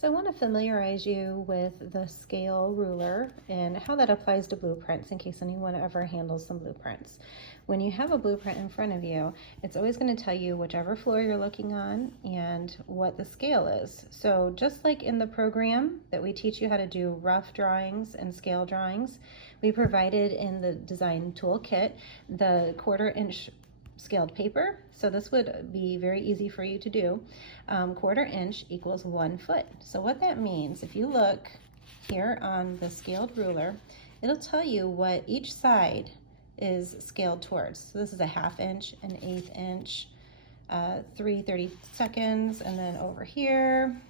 So I want to familiarize you with the scale ruler and how that applies to blueprints in case anyone ever handles some blueprints. When you have a blueprint in front of you, it's always going to tell you whichever floor you're looking on and what the scale is. So just like in the program that we teach you how to do rough drawings and scale drawings, we provided in the design toolkit the 1/4 inch scaled paper. So this would be very easy for you to do. 1/4 inch equals 1 foot. So what that means, if you look here on the scaled ruler, it'll tell you what each side is scaled towards. So this is a 1/2 inch, an 1/8 inch, 3/32, and then over here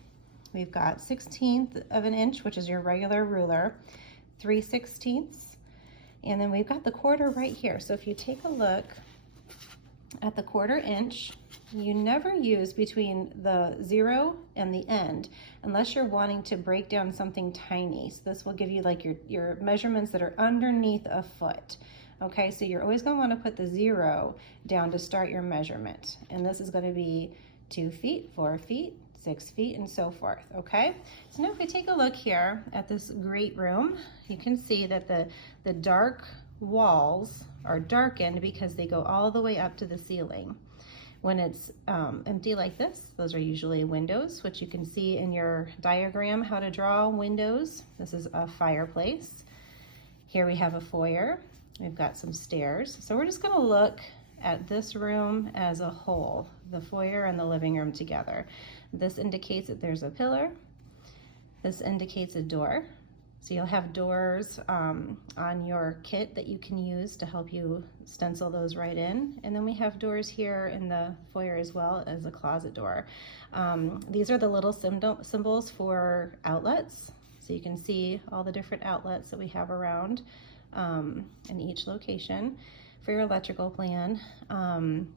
we've got 1/16 of an inch, which is your regular ruler, 3/16, and then we've got the 1/4 right here. So if you take a look at the 1/4 inch, you never use between the 0 and the end unless you're wanting to break down something tiny. So this will give you like your measurements that are underneath a foot. Okay, so you're always going to want to put the 0 down to start your measurement. And this is going to be 2 feet, 4 feet, 6 feet, and so forth. Okay, so now if we take a look here at this great room, you can see that the dark walls are darkened because they go all the way up to the ceiling. When it's empty like this, those are usually windows, which you can see in your diagram how to draw windows. This is a fireplace. Here we have a foyer. We've got some stairs. So we're just going to look at this room as a whole, the foyer and the living room together. This indicates that there's a pillar. This indicates a door. So you'll have doors on your kit that you can use to help you stencil those right in. And then we have doors here in the foyer as well as a closet door. These are the little symbols for outlets. So you can see all the different outlets that we have around in each location for your electrical plan. And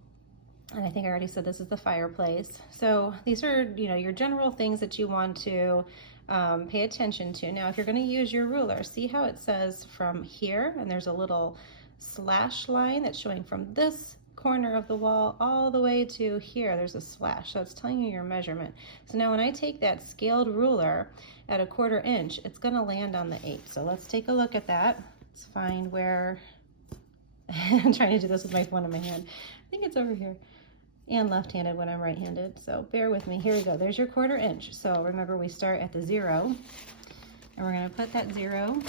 I think I already said this is the fireplace. So these are, your general things that you want to pay attention to. Now, if you're going to use your ruler, see how it says from here, and there's a little slash line that's showing from this corner of the wall all the way to here. There's a slash, so it's telling you your measurement. So now when I take that scaled ruler at a 1/4 inch, it's going to land on the 8. So let's take a look at that. Let's find where I'm trying to do this with my one in my hand. I think it's over here. And left-handed when I'm right-handed, so bear with me. Here we go, there's your 1/4 inch. So remember, we start at the 0, and we're going to put that 0.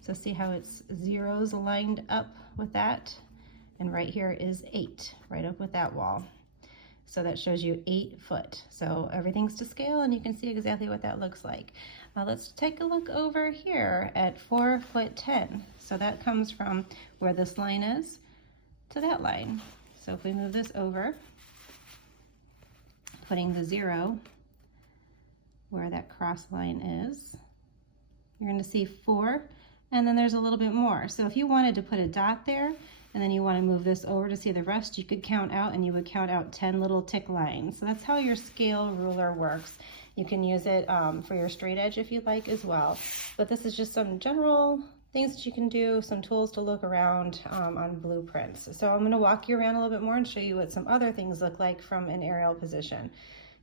So see how it's zeros lined up with that, and right here is 8, right up with that wall. So that shows you 8 foot. So everything's to scale, and you can see exactly what that looks like. Let's take a look over here at 4'10". So that comes from where this line is to that line. So if we move this over, putting the 0 where that cross line is, you're going to see 4, and then there's a little bit more. So if you wanted to put a dot there, and then you want to move this over to see the rest, you could count out, and you would count out 10 little tick lines. So that's how your scale ruler works. You can use it for your straight edge if you'd like as well. But this is just some general things that you can do, some tools to look around on blueprints. So I'm going to walk you around a little bit more and show you what some other things look like from an aerial position.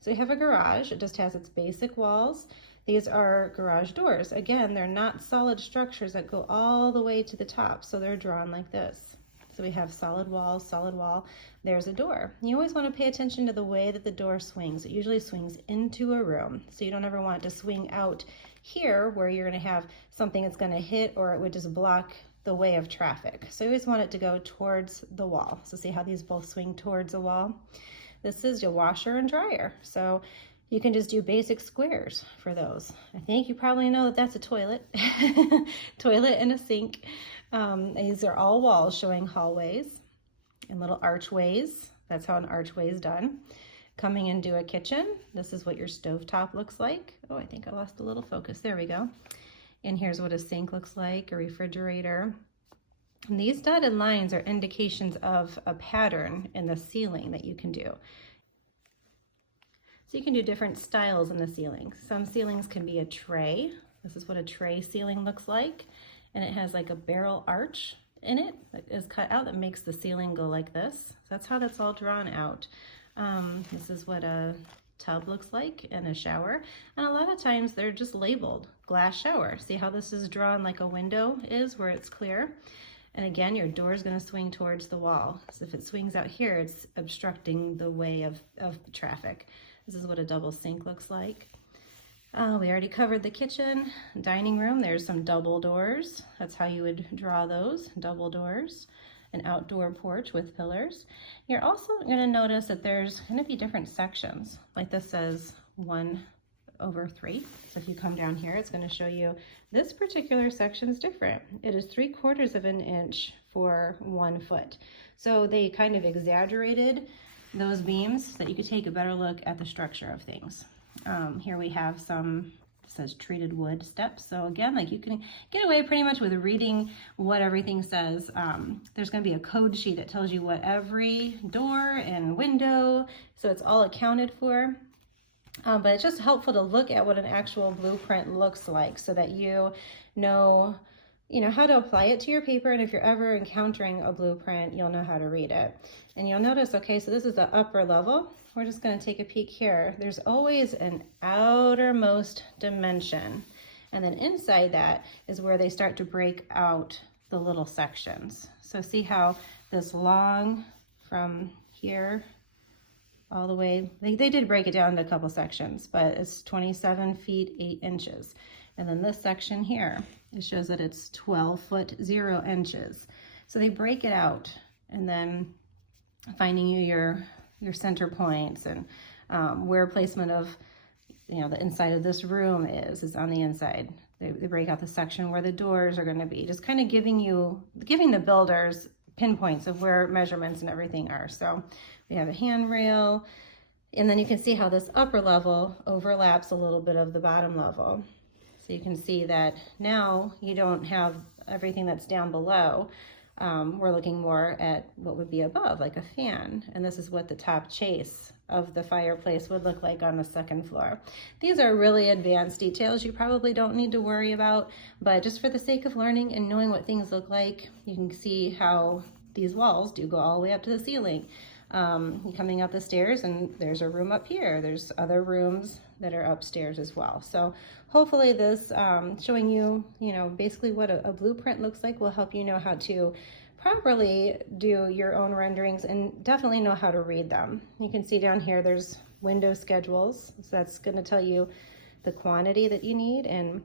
So we have a garage. It just has its basic walls. These are garage doors. Again, they're not solid structures that go all the way to the top, so they're drawn like this. So we have solid walls, solid wall. There's a door. You always want to pay attention to the way that the door swings. It usually swings into a room, so you don't ever want it to swing out here where you're going to have something that's going to hit, or it would just block the way of traffic. So you always want it to go towards the wall. So see how these both swing towards the wall? This is your washer and dryer. So you can just do basic squares for those. I think you probably know that that's a toilet, toilet and a sink. These are all walls showing hallways and little archways. That's how an archway is done. Coming into a kitchen, this is what your stovetop looks like. Oh, I think I lost a little focus. There we go. And here's what a sink looks like, a refrigerator. And these dotted lines are indications of a pattern in the ceiling that you can do. So you can do different styles in the ceiling. Some ceilings can be a tray. This is what a tray ceiling looks like. And it has like a barrel arch in it that is cut out that makes the ceiling go like this. So that's how that's all drawn out. This is what a tub looks like and a shower. And a lot of times they're just labeled glass shower. See how this is drawn like a window is where it's clear? And again, your door is going to swing towards the wall. So if it swings out here, it's obstructing the way of traffic. This is what a double sink looks like. We already covered the kitchen, dining room. There's some double doors. That's how you would draw those, double doors. An outdoor porch with pillars. You're also going to notice that there's going to be different sections. Like this says 1/3. So if you come down here, it's going to show you this particular section is different. It is 3/4 of an inch for 1 foot. So they kind of exaggerated those beams so that you could take a better look at the structure of things. Here we have some, it says treated wood steps. So again, like you can get away pretty much with reading what everything says. There's going to be a code sheet that tells you what every door and window, so it's all accounted for. But it's just helpful to look at what an actual blueprint looks like so that you know how to apply it to your paper, and if you're ever encountering a blueprint, you'll know how to read it. And you'll notice, okay, so this is the upper level. We're just going to take a peek here. There's always an outermost dimension, and then inside that is where they start to break out the little sections. So see how this long from here all the way, they did break it down into a couple sections, but it's 27 feet 8 inches. And then this section here, it shows that it's 12 foot 0 inches. So they break it out, and then finding your center points and where placement of the inside of this room is on the inside. They break out the section where the doors are going to be, just kind of giving the builders pinpoints of where measurements and everything are. So we have a handrail, and then you can see how this upper level overlaps a little bit of the bottom level. So you can see that now you don't have everything that's down below. We're looking more at what would be above, like a fan. And this is what the top chase of the fireplace would look like on the second floor. These are really advanced details you probably don't need to worry about, but just for the sake of learning and knowing what things look like, you can see how these walls do go all the way up to the ceiling. Coming up the stairs, and there's a room up here. There's other rooms that are upstairs as well. So hopefully this showing you, basically what a blueprint looks like will help you know how to properly do your own renderings and definitely know how to read them. You can see down here there's window schedules. So that's going to tell you the quantity that you need. And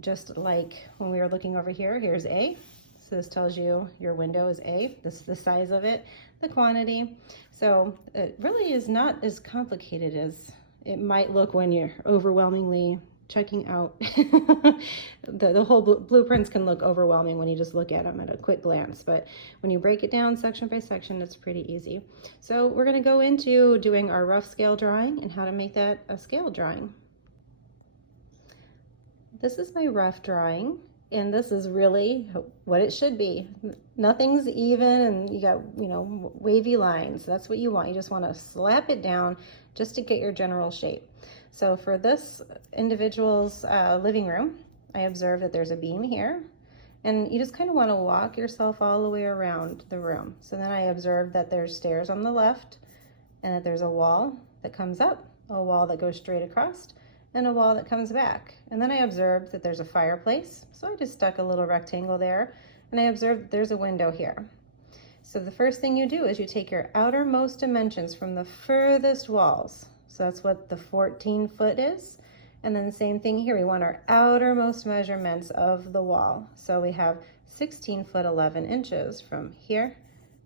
just like when we were looking over here, here's A. So this tells you your window is A. This is the size of it, the quantity. So it really is not as complicated as it might look when you're overwhelmingly checking out. the whole blueprints can look overwhelming when you just look at them at a quick glance, but when you break it down section by section, it's pretty easy. So we're going to go into doing our rough scale drawing and how to make that a scale drawing. This is my rough drawing, and this is really what it should be. Nothing's even, and you got, wavy lines. That's what you want. You just want to slap it down just to get your general shape. So for this individual's living room, I observed that there's a beam here, and you just kind of want to walk yourself all the way around the room. So then I observed that there's stairs on the left, and that there's a wall that comes up, a wall that goes straight across, and a wall that comes back. And then I observed that there's a fireplace, so I just stuck a little rectangle there, and I observed that there's a window here. So the first thing you do is you take your outermost dimensions from the furthest walls. So that's what the 14 foot is. And then the same thing here, we want our outermost measurements of the wall. So we have 16 foot 11 inches from here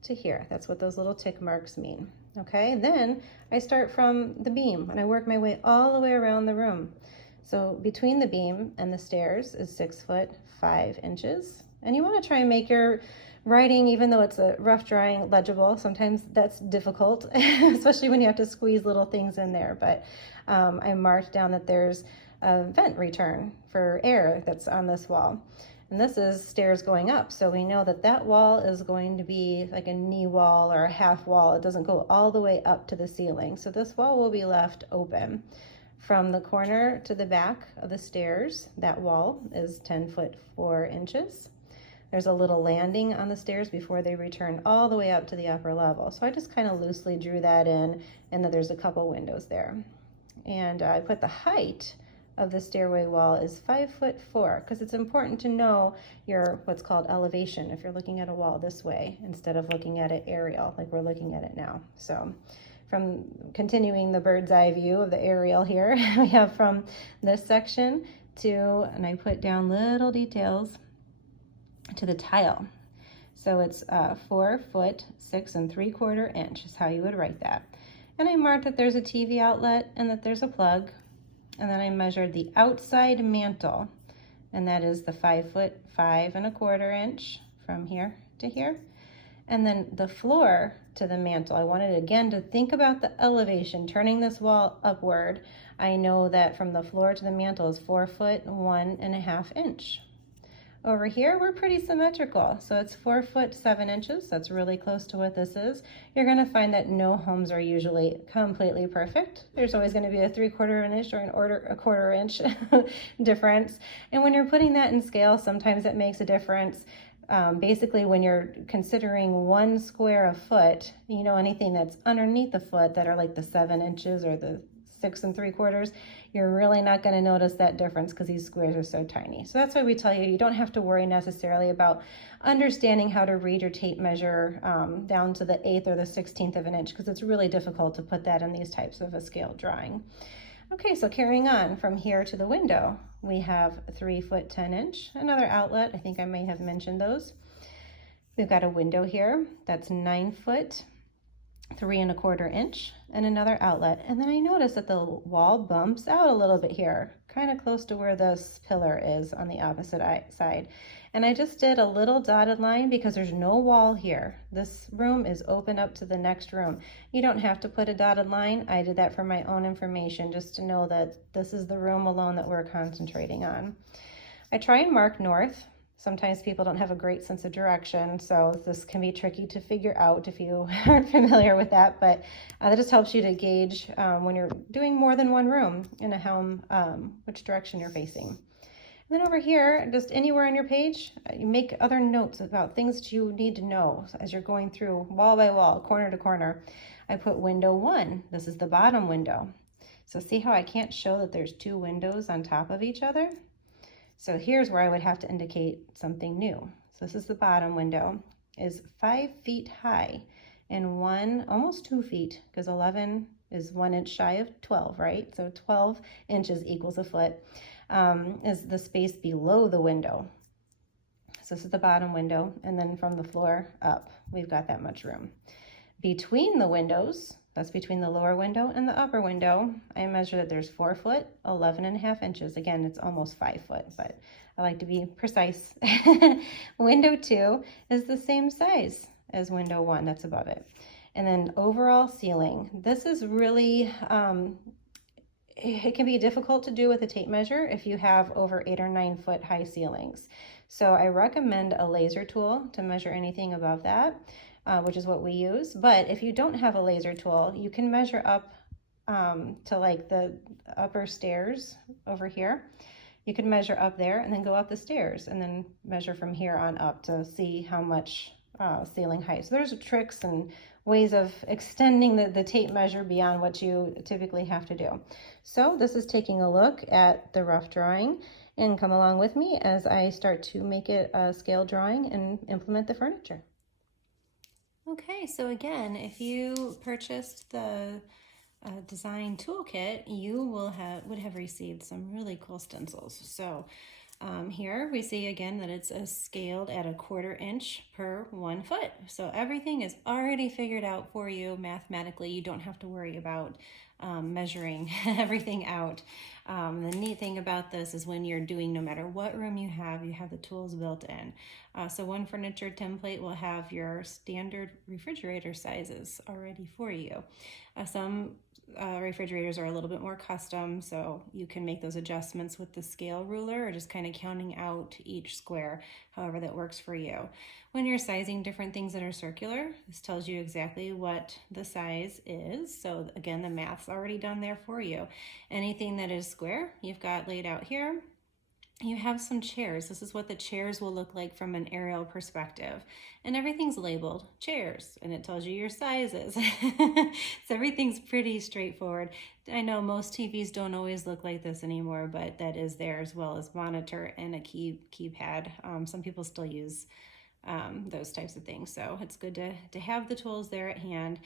to here. That's what those little tick marks mean. Okay, then I start from the beam and I work my way all the way around the room. So between the beam and the stairs is 6 foot 5 inches. And you want to try and make your writing, even though it's a rough drawing, legible. Sometimes that's difficult, especially when you have to squeeze little things in there. But I marked down that there's a vent return for air that's on this wall. And this is stairs going up. So we know that that wall is going to be like a knee wall or a half wall. It doesn't go all the way up to the ceiling. So this wall will be left open. From the corner to the back of the stairs, that wall is 10 foot 4 inches. There's a little landing on the stairs before they return all the way up to the upper level. So I just kind of loosely drew that in, and then there's a couple windows there. and I put the height of the stairway wall is 5'4" because it's important to know your what's called elevation if you're looking at a wall this way instead of looking at it aerial like we're looking at it now. So from continuing the bird's eye view of the aerial here, we have from this section to, and I put down little details to the tile. So it's 4 foot 6 3/4 inch is how you would write that. And I marked that there's a TV outlet and that there's a plug. And then I measured the outside mantle, and that is the 5 foot 5 1/4 inch from here to here. And then the floor to the mantle, I wanted again to think about the elevation, turning this wall upward. I know that from the floor to the mantle is 4 foot 1 1/2 inch. Over here, we're pretty symmetrical. So it's 4 foot 7 inches. That's really close to what this is. You're gonna find that no homes are usually completely perfect. There's always gonna be a 3/4 inch or a 1/4 inch difference. And when you're putting that in scale, sometimes it makes a difference. Basically, when you're considering 1 square a foot, you know, anything that's underneath the foot that are like the 7 inches or the 6 3/4, you're really not going to notice that difference because these squares are so tiny. So that's why we tell you don't have to worry necessarily about understanding how to read your tape measure down to the 1/8 or the 1/16 of an inch, because it's really difficult to put that in these types of a scale drawing. Okay, so carrying on from here to the window, we have 3 foot 10 inch, another outlet. I think I may have mentioned those. We've got a window here that's 9 foot 3 1/4 inch, and another outlet. And then I noticed that the wall bumps out a little bit here, kind of close to where this pillar is on the opposite side. And I just did a little dotted line because there's no wall here. This room is open up to the next room. You don't have to put a dotted line. I did that for my own information, just to know that this is the room alone that we're concentrating on. I try and mark north. Sometimes people don't have a great sense of direction, so this can be tricky to figure out if you aren't familiar with that, but that just helps you to gauge when you're doing more than one room in a home, which direction you're facing. And then over here, just anywhere on your page, you make other notes about things that you need to know as you're going through wall by wall, corner to corner. I put window 1. This is the bottom window. So see how I can't show that there's 2 windows on top of each other? So here's where I would have to indicate something new. So this is the bottom window, is 5 feet high and almost 2 feet, because 11 is 1 inch shy of 12, right? So 12 inches equals a foot, is the space below the window. So this is the bottom window, and then from the floor up, we've got that much room. Between the windows, that's between the lower window and the upper window, I measure that there's 4 foot 11 1/2 inches. Again, it's almost 5 foot, but I like to be precise. Window 2 is the same size as window 1, that's above it. And then overall ceiling. This is really, it can be difficult to do with a tape measure if you have over 8 or 9 foot high ceilings. So I recommend a laser tool to measure anything above that. Which is what we use. But if you don't have a laser tool, you can measure up to like the upper stairs over here. You can measure up there and then go up the stairs and then measure from here on up to see how much ceiling height. So there's tricks and ways of extending the tape measure beyond what you typically have to do. So this is taking a look at the rough drawing, and come along with me as I start to make it a scale drawing and implement the furniture. Okay, so again, if you purchased the design toolkit, you would have received some really cool stencils. So here we see again that it's scaled at 1/4 inch per 1 foot. So everything is already figured out for you mathematically. You don't have to worry about measuring everything out. The neat thing about this is when you're doing, no matter what room you have the tools built in. So one furniture template will have your standard refrigerator sizes already for you. Some refrigerators are a little bit more custom, so you can make those adjustments with the scale ruler or just kind of counting out each square, however that works for you. When you're sizing different things that are circular, this tells you exactly what the size is. So again, the math's already done there for you. Anything that is square, you've got laid out here. you have some chairs. This is what the chairs will look like from an aerial perspective. And everything's labeled chairs, and it tells you your sizes. So everything's pretty straightforward. I know most TVs don't always look like this anymore, but that is there, as well as monitor and a keypad. Some people still use those types of things. So it's good to have the tools there at hand.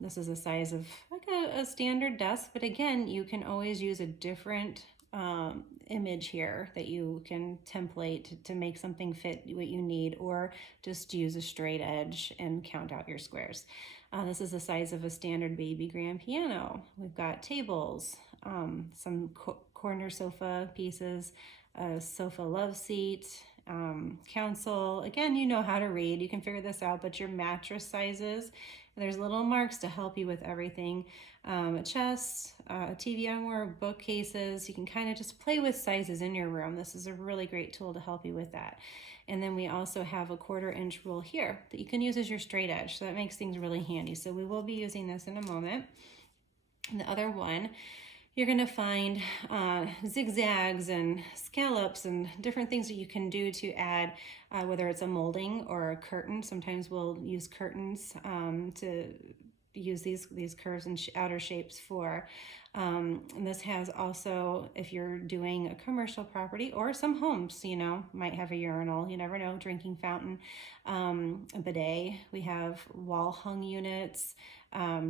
This is the size of like a standard desk, but again, you can always use a different image here that you can template to make something fit what you need, or just use a straight edge and count out your squares. This is the size of a standard baby grand piano. We've got tables, some corner sofa pieces, a sofa love seat, council. Again, you know how to read, you can figure this out, but your mattress sizes, there's little marks to help you with everything. A chest, a TV armor, bookcases. You can kind of just play with sizes in your room. This is a really great tool to help you with that. And then we also have a 1/4 inch rule here that you can use as your straight edge. So that makes things really handy. So we will be using this in a moment. And the other one, you're going to find zigzags and scallops and different things that you can do to add, whether it's a molding or a curtain. Sometimes we'll use curtains to use these curves and outer shapes for. And this has also, if you're doing a commercial property, or some homes, you know, might have a urinal, you never know, drinking fountain, a bidet. We have wall hung units,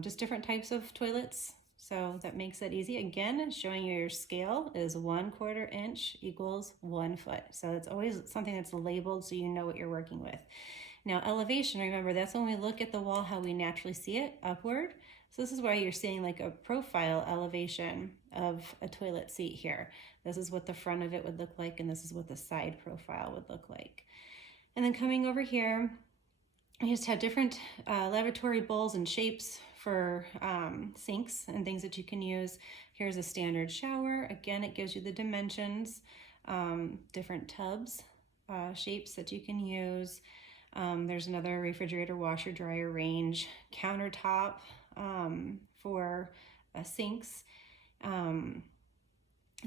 just different types of toilets. So that makes it easy. Again, showing you your scale is 1/4 inch equals 1 foot. So it's always something that's labeled so you know what you're working with. Now elevation, remember, that's when we look at the wall how we naturally see it, upward. So this is why you're seeing like a profile elevation of a toilet seat here. This is what the front of it would look like, and this is what the side profile would look like. And then coming over here, we just have different lavatory bowls and shapes for sinks and things that you can use. Here's a standard shower. Again, it gives you the dimensions, different tubs, shapes that you can use. There's another refrigerator, washer, dryer range, countertop for sinks,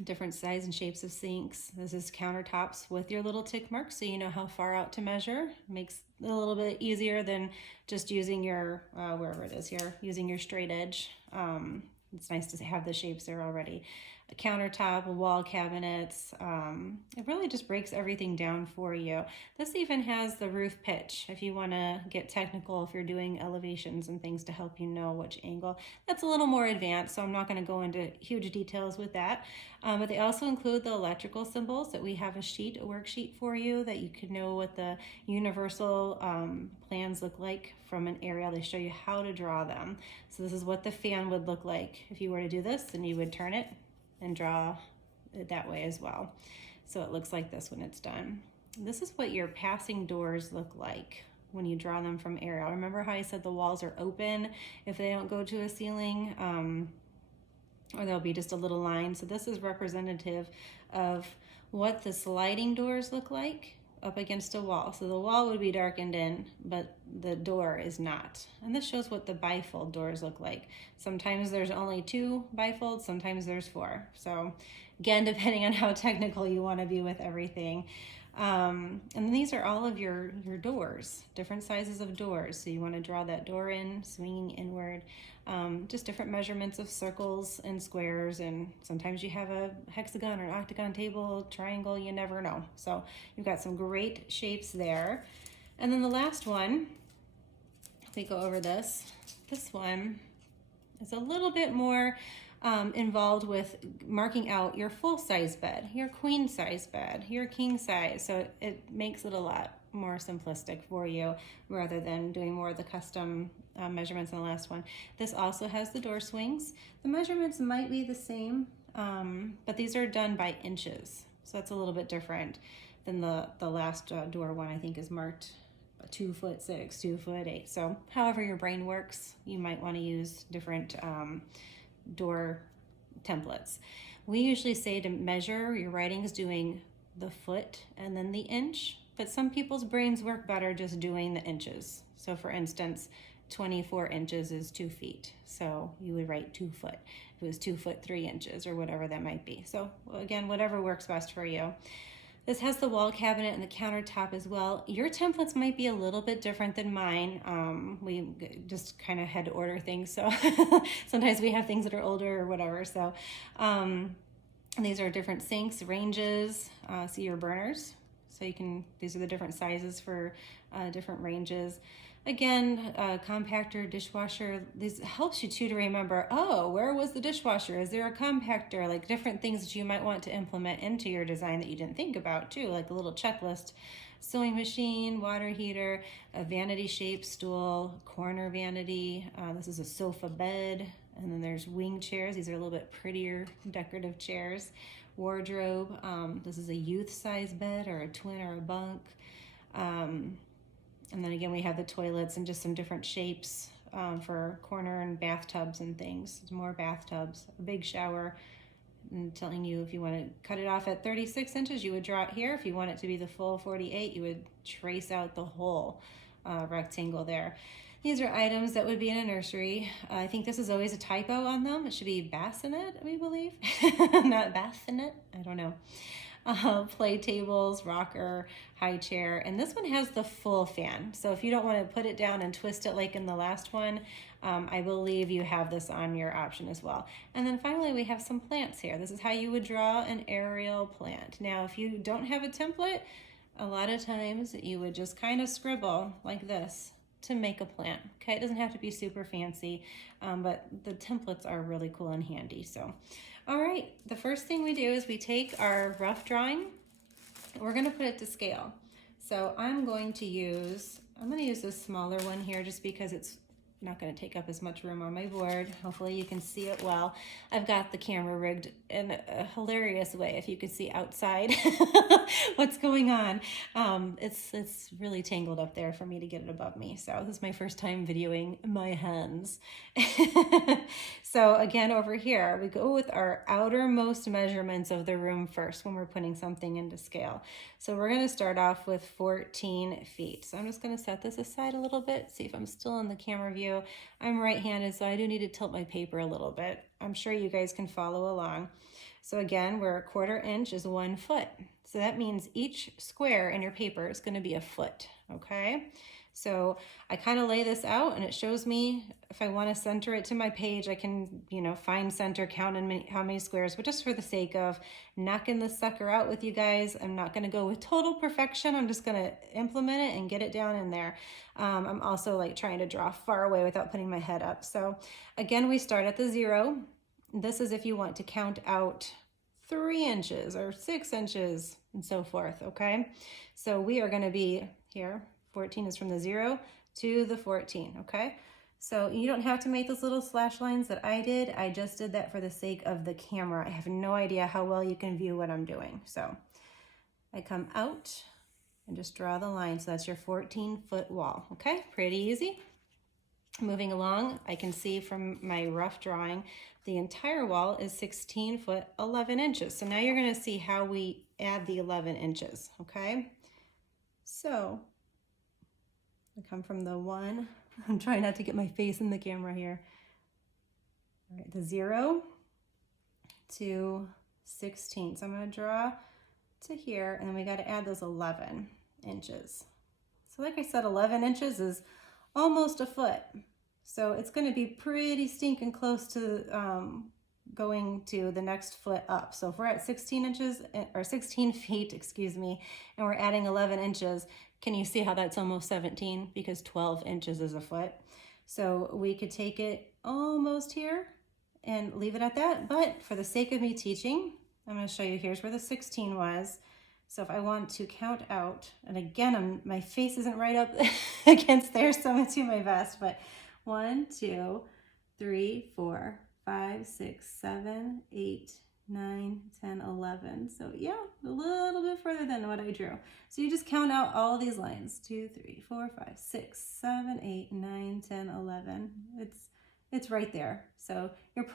different size and shapes of sinks. This is countertops with your little tick marks, so you know how far out to measure. Makes it a little bit easier than just using your, wherever it is here, using your straight edge. It's nice to have the shapes there already. A countertop, wall cabinets. It really just breaks everything down for you. This even has the roof pitch if you want to get technical, if you're doing elevations and things to help you know which angle. That's a little more advanced, so I'm not going to go into huge details with that. But they also include the electrical symbols that we have a worksheet for you that you can know what the universal plans look like from an aerial. They show you how to draw them. So this is what the fan would look like. If you were to do this, then you would turn it and draw it that way as well. So it looks like this when it's done. This is what your passing doors look like when you draw them from aerial. Remember how I said the walls are open if they don't go to a ceiling, or there'll be just a little line. So this is representative of what the sliding doors look like up against a wall. So the wall would be darkened in, but the door is not. And this shows what the bifold doors look like. Sometimes there's only 2 bifolds, sometimes there's 4. So again, depending on how technical you want to be with everything. And these are all of your doors, different sizes of doors. So you want to draw that door in, swinging inward, just different measurements of circles and squares. And sometimes you have a hexagon or an octagon table, triangle, you never know. So you've got some great shapes there. And then the last one, if we go over this one is a little bit more involved with marking out your full-size bed, your queen-size bed, your king-size. So it makes it a lot more simplistic for you rather than doing more of the custom measurements in the last one. This also has the door swings. The measurements might be the same, but these are done by inches. So that's a little bit different than the last door one, I think, is marked 2'6", 2'8". So however your brain works, you might want to use different door templates. We usually say to measure your writings doing the foot and then the inch, but some people's brains work better just doing the inches. So for instance, 24 inches is 2 feet. So you would write 2 foot. If it was 2 foot 3 inches or whatever that might be. So again, whatever works best for you. This has the wall cabinet and the countertop as well. Your templates might be a little bit different than mine. We just kind of had to order things. So sometimes we have things that are older or whatever. So these are different sinks, ranges, see your burners. So you can, these are the different sizes for different ranges. Again, compactor, dishwasher, this helps you too to remember, oh, where was the dishwasher? Is there a compactor? Like different things that you might want to implement into your design that you didn't think about too, like a little checklist. Sewing machine, water heater, a vanity shaped stool, corner vanity. This is a sofa bed. And then there's wing chairs. These are a little bit prettier decorative chairs. Wardrobe. This is a youth size bed or a twin or a bunk. And then again, we have the toilets and just some different shapes for corner and bathtubs and things. There's more bathtubs, a big shower. And telling you if you want to cut it off at 36 inches, you would draw it here. If you want it to be the full 48, you would trace out the whole rectangle there. These are items that would be in a nursery. I think this is always a typo on them. It should be bassinet, we believe. Not bassinet, I don't know. Play tables, rocker, high chair, and this one has the full fan. So if you don't want to put it down and twist it like in the last one, I believe you have this on your option as well. And then finally we have some plants here. This is how you would draw an aerial plant. Now if you don't have a template, a lot of times you would just kind of scribble like this to make a plant. Okay, it doesn't have to be super fancy, but the templates are really cool and handy. So, all right, the first thing we do is we take our rough drawing, we're gonna put it to scale. So I'm gonna use this smaller one here just because it's not going to take up as much room on my board. Hopefully you can see it well. I've got the camera rigged in a hilarious way if you could see outside what's going on. It's really tangled up there for me to get it above me. So this is my first time videoing my hands. So again, over here, we go with our outermost measurements of the room first when we're putting something into scale. So we're going to start off with 14 feet. So I'm just going to set this aside a little bit, see if I'm still in the camera view. I'm right-handed, so I do need to tilt my paper a little bit. I'm sure you guys can follow along. So again, we're 1/4 inch is 1 foot. So that means each square in your paper is going to be a foot, okay? So I kind of lay this out and it shows me if I want to center it to my page, I can, find center, count in how many squares, but just for the sake of knocking this sucker out with you guys, I'm not going to go with total perfection. I'm just going to implement it and get it down in there. I'm also like trying to draw far away without putting my head up. So again, we start at the 0. This is if you want to count out 3 inches or 6 inches and so forth, okay? So we are going to be here. 14 is from the 0 to the 14, okay? So you don't have to make those little slash lines that I did. I just did that for the sake of the camera. I have no idea how well you can view what I'm doing. So I come out and just draw the line. So that's your 14-foot wall, okay? Pretty easy. Moving along, I can see from my rough drawing, the entire wall is 16 foot 11 inches. So now you're gonna see how we add the 11 inches, okay? So I come from the 1, I'm trying not to get my face in the camera here. All right, the 0 to 16. So I'm gonna draw to here, and then we gotta add those 11 inches. So like I said, 11 inches is almost a foot. So it's gonna be pretty stinking close to going to the next foot up. So if we're at 16 inches, or 16 feet, excuse me, and we're adding 11 inches, can you see how that's almost 17? Because 12 inches is a foot. So we could take it almost here and leave it at that. But for the sake of me teaching, I'm gonna show you, here's where the 16 was. So if I want to count out, and again, my face isn't right up against there, so I'm gonna do my best, but 1, 2, 3, 4, 5, 6, 7, 8, 9, 10, 11. So yeah, a little bit further than what I drew. So you just count out all of these lines. 2, 3, 4, 5, 6, 7, 8, 9, 10, 11. It's right there. So you're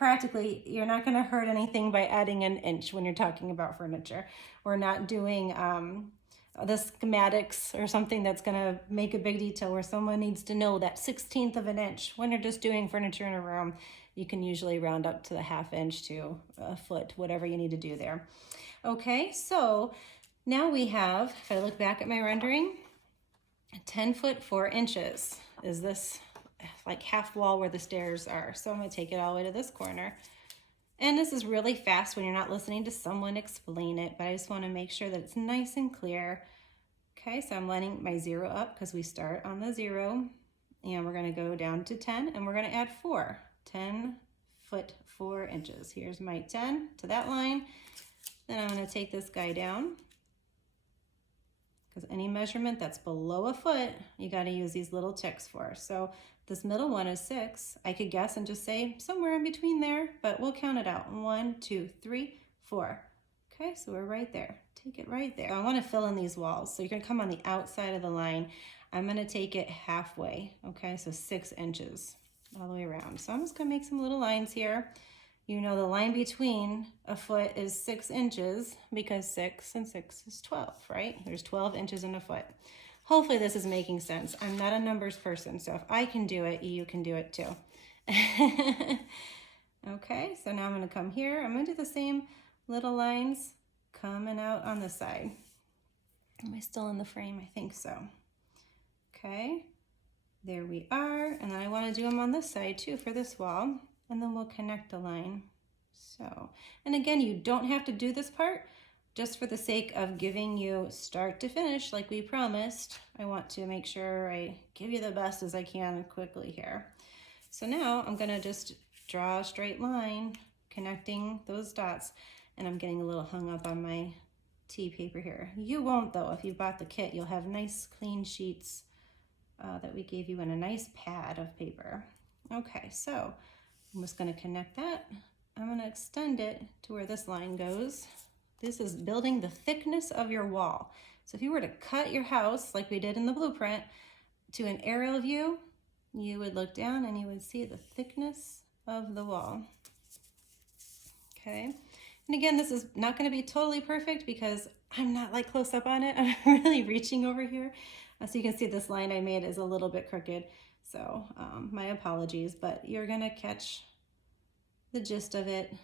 not going to hurt anything by adding an inch when you're talking about furniture. We're not doing the schematics or something that's gonna make a big detail where someone needs to know that 1/16 of an inch. When you're just doing furniture in a room, you can usually round up to the 1/2 inch to a foot, whatever you need to do there. Okay, so now we have, if I look back at my rendering, 10 foot 4 inches is this like half wall where the stairs are. So I'm gonna take it all the way to this corner. And this is really fast when you're not listening to someone explain it, but I just wanna make sure that it's nice and clear. Okay, so I'm lining my 0 up because we start on the 0, and we're gonna go down to 10, and we're gonna add 4. 10 foot 4 inches. Here's my 10 to that line. Then I'm gonna take this guy down, because any measurement that's below a foot, you gotta use these little ticks for. So this middle one is 6. I could guess and just say somewhere in between there, but we'll count it out. 1, 2, 3, 4. Okay, so we're right there. Take it right there. So I wanna fill in these walls. So you're gonna come on the outside of the line. I'm gonna take it halfway, okay? So 6 inches all the way around. So I'm just gonna make some little lines here. You know the line between a foot is 6 inches because 6 and 6 is 12, right? There's 12 inches in a foot. Hopefully this is making sense. I'm not a numbers person, so if I can do it, you can do it too. Okay, so now I'm gonna come here. I'm gonna do the same little lines coming out on this side. Am I still in the frame? I think so. Okay, there we are. And then I wanna do them on this side too for this wall. And then we'll connect the line. So, and again, you don't have to do this part. Just for the sake of giving you start to finish like we promised, I want to make sure I give you the best as I can quickly here. So now I'm gonna just draw a straight line connecting those dots, and I'm getting a little hung up on my tea paper here. You won't though. If you bought the kit, you'll have nice clean sheets that we gave you in a nice pad of paper. Okay, so I'm just gonna connect that. I'm gonna extend it to where this line goes. This is building the thickness of your wall. So if you were to cut your house like we did in the blueprint to an aerial view, you would look down and you would see the thickness of the wall. Okay, and again, this is not gonna be totally perfect because I'm not like close up on it. I'm really reaching over here. So you can see this line I made is a little bit crooked. So my apologies, but you're gonna catch the gist of it.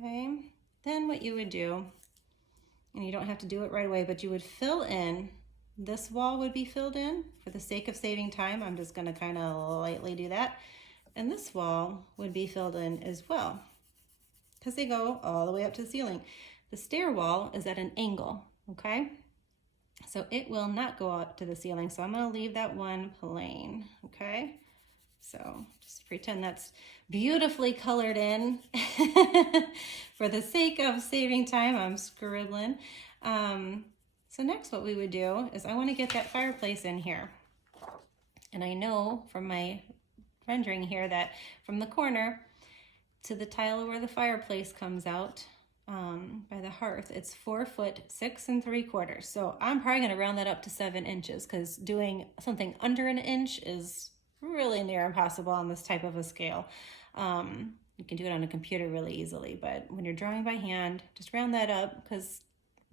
Okay, then what you would do, and you don't have to do it right away, but you would fill in, this wall would be filled in. For the sake of saving time, I'm just gonna kind of lightly do that. And this wall would be filled in as well, because they go all the way up to the ceiling. The stair wall is at an angle, okay? So it will not go up to the ceiling. So I'm gonna leave that one plain, okay? So just pretend that's beautifully colored in. For the sake of saving time, I'm scribbling. So next what we would do is I wanna get that fireplace in here. And I know from my rendering here that from the corner to the tile where the fireplace comes out, by the hearth, it's 4 foot 6 3/4. So I'm probably gonna round that up to 7 inches because doing something under an inch is really near impossible on this type of a scale. You can do it on a computer really easily, but when you're drawing by hand, just round that up, because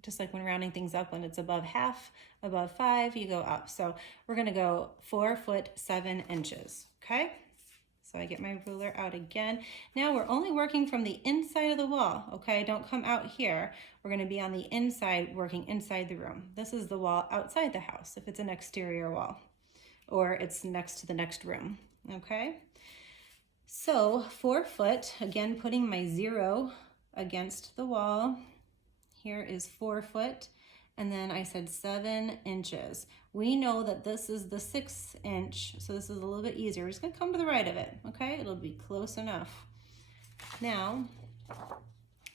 just like when rounding things up, when it's above half, above 5, you go up. So we're gonna go 4 foot 7 inches, okay? So I get my ruler out again. Now we're only working from the inside of the wall, okay? Don't come out here. We're gonna be on the inside, working inside the room. This is the wall outside the house, if it's an exterior wall, or it's next to the next room, okay? So 4 foot, again, putting my 0 against the wall. Here is 4 foot, and then I said 7 inches. We know that this is the 6 inch, so this is a little bit easier. We're just gonna come to the right of it, okay? It'll be close enough. Now,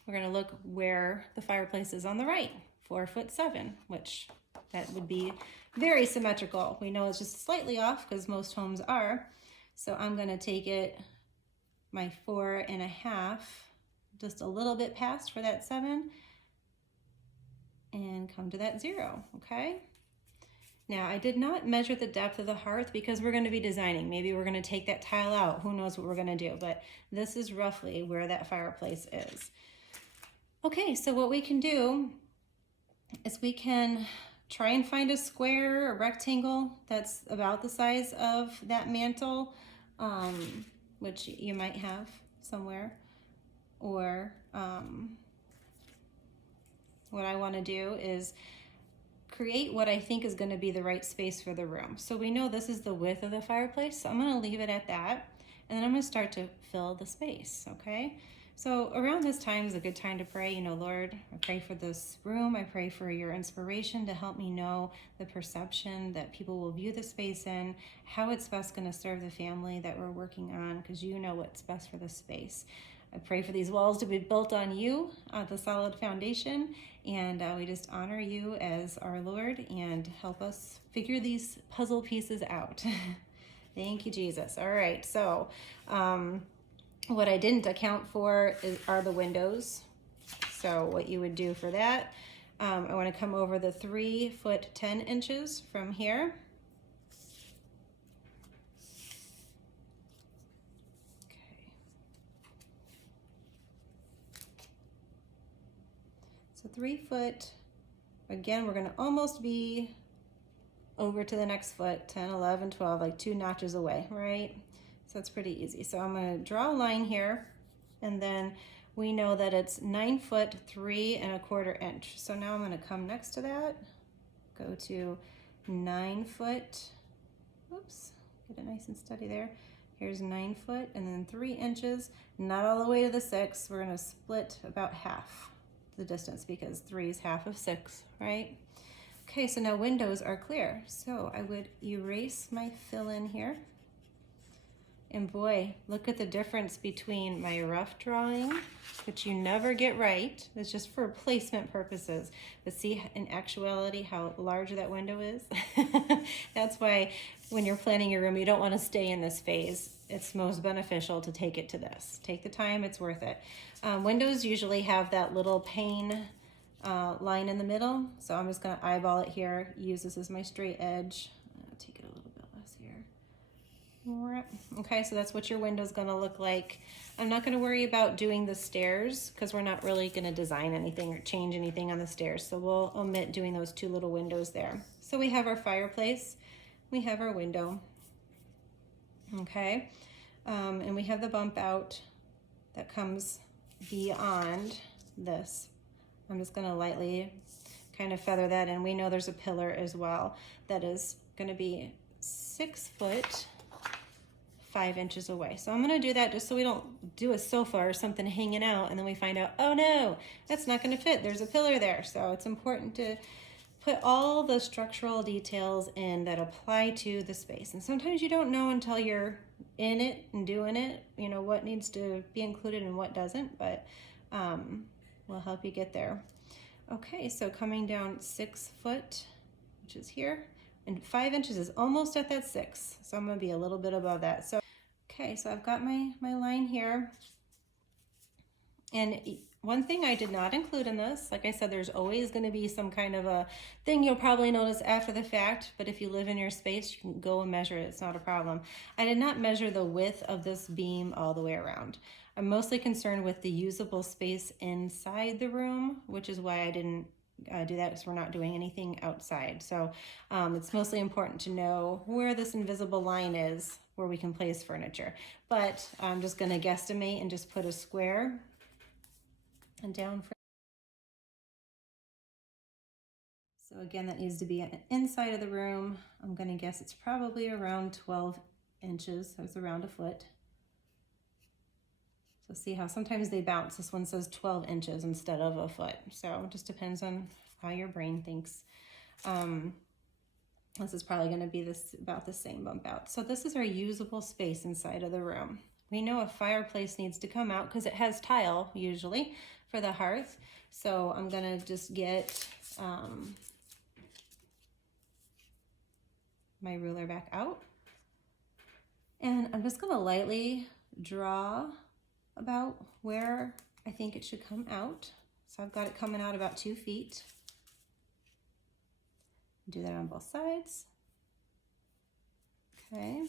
we're gonna look where the fireplace is on the right, 4 foot 7, which that would be very symmetrical. We know it's just slightly off because most homes are. So I'm gonna take it, my 4 1/2, just a little bit past for that 7, and come to that 0, okay? Now, I did not measure the depth of the hearth because we're gonna be designing. Maybe we're gonna take that tile out. Who knows what we're gonna do, but this is roughly where that fireplace is. Okay, so what we can do is we can try and find a square, a rectangle that's about the size of that mantle, which you might have somewhere. Or what I want to do is create what I think is going to be the right space for the room. So we know this is the width of the fireplace, so I'm going to leave it at that, and then I'm going to start to fill the space, okay? So around this time is a good time to pray. You know, Lord, I pray for this room. I pray for your inspiration to help me know the perception that people will view the space in, how it's best going to serve the family that we're working on, because you know what's best for the space. I pray for these walls to be built on you, the solid foundation, and we just honor you as our Lord and help us figure these puzzle pieces out. Thank you, Jesus. All right, so what I didn't account for are the windows. So what you would do for that, I want to come over the 3 foot 10 inches from here. So 3 foot, again, we're gonna almost be over to the next foot, 10, 11, 12, like 2 notches away, right? So it's pretty easy. So I'm gonna draw a line here, and then we know that it's 9 foot 3 1/4 inch. So now I'm gonna come next to that, go to 9 foot, oops, get it nice and steady there. Here's 9 foot and then 3 inches, not all the way to the 6. We're gonna split about half the distance because 3 is half of 6, right? Okay, so now windows are clear. So I would erase my fill in here. And boy, look at the difference between my rough drawing, which you never get right. It's just for placement purposes. But see in actuality how large that window is? That's why when you're planning your room, you don't want to stay in this phase. It's most beneficial to take it to this. Take the time, it's worth it. Windows usually have that little pane line in the middle. So I'm just gonna eyeball it here, use this as my straight edge. I'll take it a little bit less here. Okay, so that's what your window's gonna look like. I'm not gonna worry about doing the stairs because we're not really gonna design anything or change anything on the stairs. So we'll omit doing those 2 little windows there. So we have our fireplace, we have our window, okay? And we have the bump out that comes beyond this. I'm just gonna lightly kind of feather that in. We know there's a pillar as well that is gonna be 6 foot 5 inches away. So I'm gonna do that just so we don't do a sofa or something hanging out and then we find out, oh no, that's not gonna fit. There's a pillar there. So it's important to put all the structural details in that apply to the space. And sometimes you don't know until you're in it and doing it, you know, what needs to be included and what doesn't, but we'll help you get there. Okay, so coming down 6 foot, which is here, and 5 inches is almost at that 6. So I'm gonna be a little bit above that. So, okay, so I've got my line here. And one thing I did not include in this, like I said, there's always going to be some kind of a thing you'll probably notice after the fact, but if you live in your space, you can go and measure it. It's not a problem. I did not measure the width of this beam all the way around. I'm mostly concerned with the usable space inside the room, which is why I didn't do that because we're not doing anything outside. So it's mostly important to know where this invisible line is where we can place furniture. But I'm just going to guesstimate and just put a square and down. So again, that needs to be an inside of the room. I'm gonna guess it's probably around 12 inches. So it's around a foot. So see how sometimes they bounce. This one says 12 inches instead of a foot. So it just depends on how your brain thinks. This is probably gonna be about the same bump out. So this is our usable space inside of the room. We know a fireplace needs to come out because it has tile usually for the hearth. So I'm gonna just get my ruler back out. And I'm just gonna lightly draw about where I think it should come out. So I've got it coming out about 2 feet. Do that on both sides. Okay.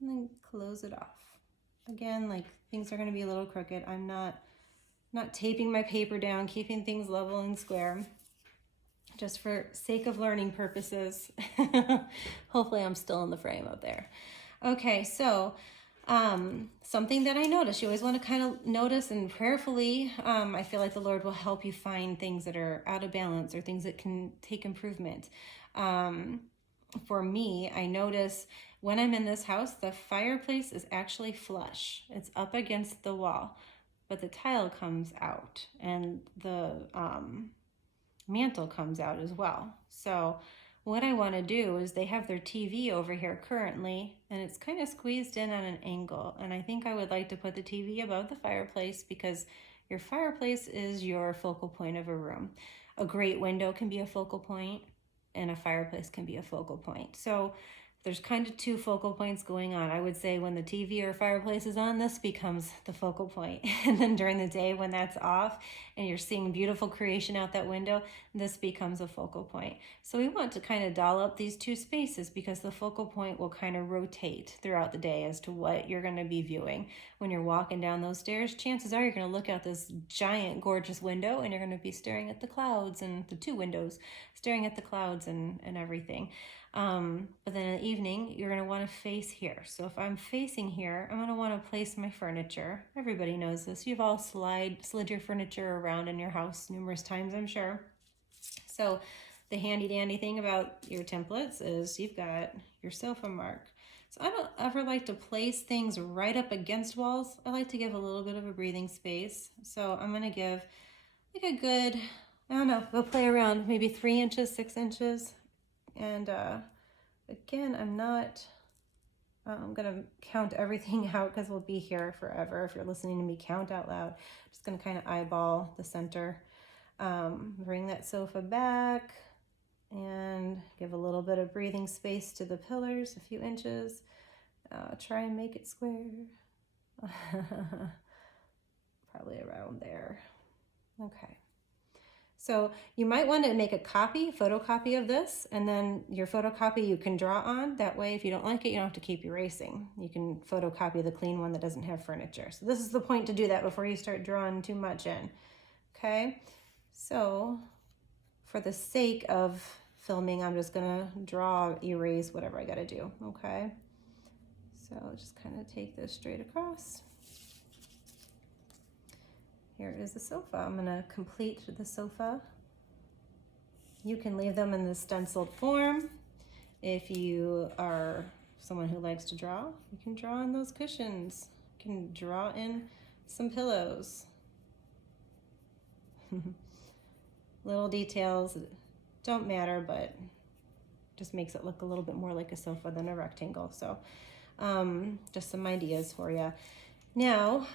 And then close it off. Again, like things are gonna be a little crooked. I'm not not taping my paper down, keeping things level and square, just for sake of learning purposes. Hopefully I'm still in the frame up there. Okay, so something that I noticed, you always want to kind of notice and prayerfully, I feel like the Lord will help you find things that are out of balance or things that can take improvement. For me, I notice when I'm in this house, the fireplace is actually flush. It's up against the wall, but the tile comes out and the mantle comes out as well. So what I want to do is they have their TV over here currently, and it's kind of squeezed in on an angle. And I think I would like to put the TV above the fireplace because your fireplace is your focal point of a room. A great window can be a focal point, and a fireplace can be a focal point. So there's kind of two focal points going on. I would say when the TV or fireplace is on, this becomes the focal point. And then during the day when that's off and you're seeing beautiful creation out that window, this becomes a focal point. So we want to kind of doll up these two spaces because the focal point will kind of rotate throughout the day as to what you're going to be viewing. When you're walking down those stairs, chances are you're going to look out this giant, gorgeous window and you're going to be staring at the clouds and the two windows, staring at the clouds and everything. But then in the evening, you're going to want to face here. So if I'm facing here, I'm going to want to place my furniture. Everybody knows this. You've all slid your furniture around in your house numerous times, I'm sure. So the handy dandy thing about your templates is you've got your sofa mark. So I don't ever like to place things right up against walls. I like to give a little bit of a breathing space. So I'm going to give like a good, I don't know, go play around, maybe 3 inches, 6 inches. And again, I'm not going to count everything out because we'll be here forever if you're listening to me count out loud. Just going to kind of eyeball the center. Bring that sofa back and give a little bit of breathing space to the pillars, a few inches. Try and make it square. Probably around there. Okay. So you might want to make a photocopy of this, and then your photocopy you can draw on. That way, if you don't like it, you don't have to keep erasing. You can photocopy the clean one that doesn't have furniture. So this is the point to do that before you start drawing too much in. Okay, so for the sake of filming, I'm just gonna draw, erase, whatever I gotta do, okay? So just kind of take this straight across. Here is the sofa. I'm going to complete the sofa. You can leave them in the stenciled form. If you are someone who likes to draw, you can draw in those cushions. You can draw in some pillows. Little details don't matter, but just makes it look a little bit more like a sofa than a rectangle. So just some ideas for you. Now,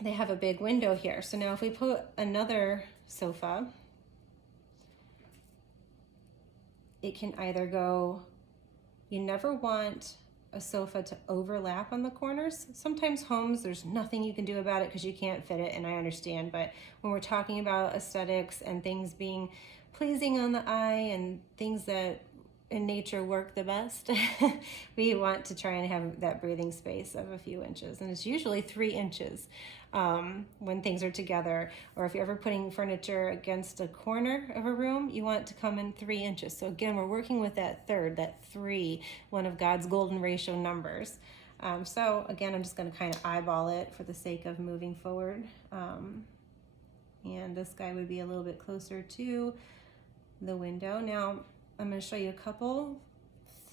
they have a big window here. So now if we put another sofa, it can either go, you never want a sofa to overlap on the corners. Sometimes homes, there's nothing you can do about it because you can't fit it, and I understand. But when we're talking about aesthetics and things being pleasing on the eye and things that in nature work the best, we want to try and have that breathing space of a few inches. And it's usually 3 inches when things are together. Or if you're ever putting furniture against a corner of a room, you want it to come in 3 inches. So again, we're working with that third, that 3, one of God's golden ratio numbers. So again, I'm just going to kind of eyeball it for the sake of moving forward. And this guy would be a little bit closer to the window. Now, I'm going to show you a couple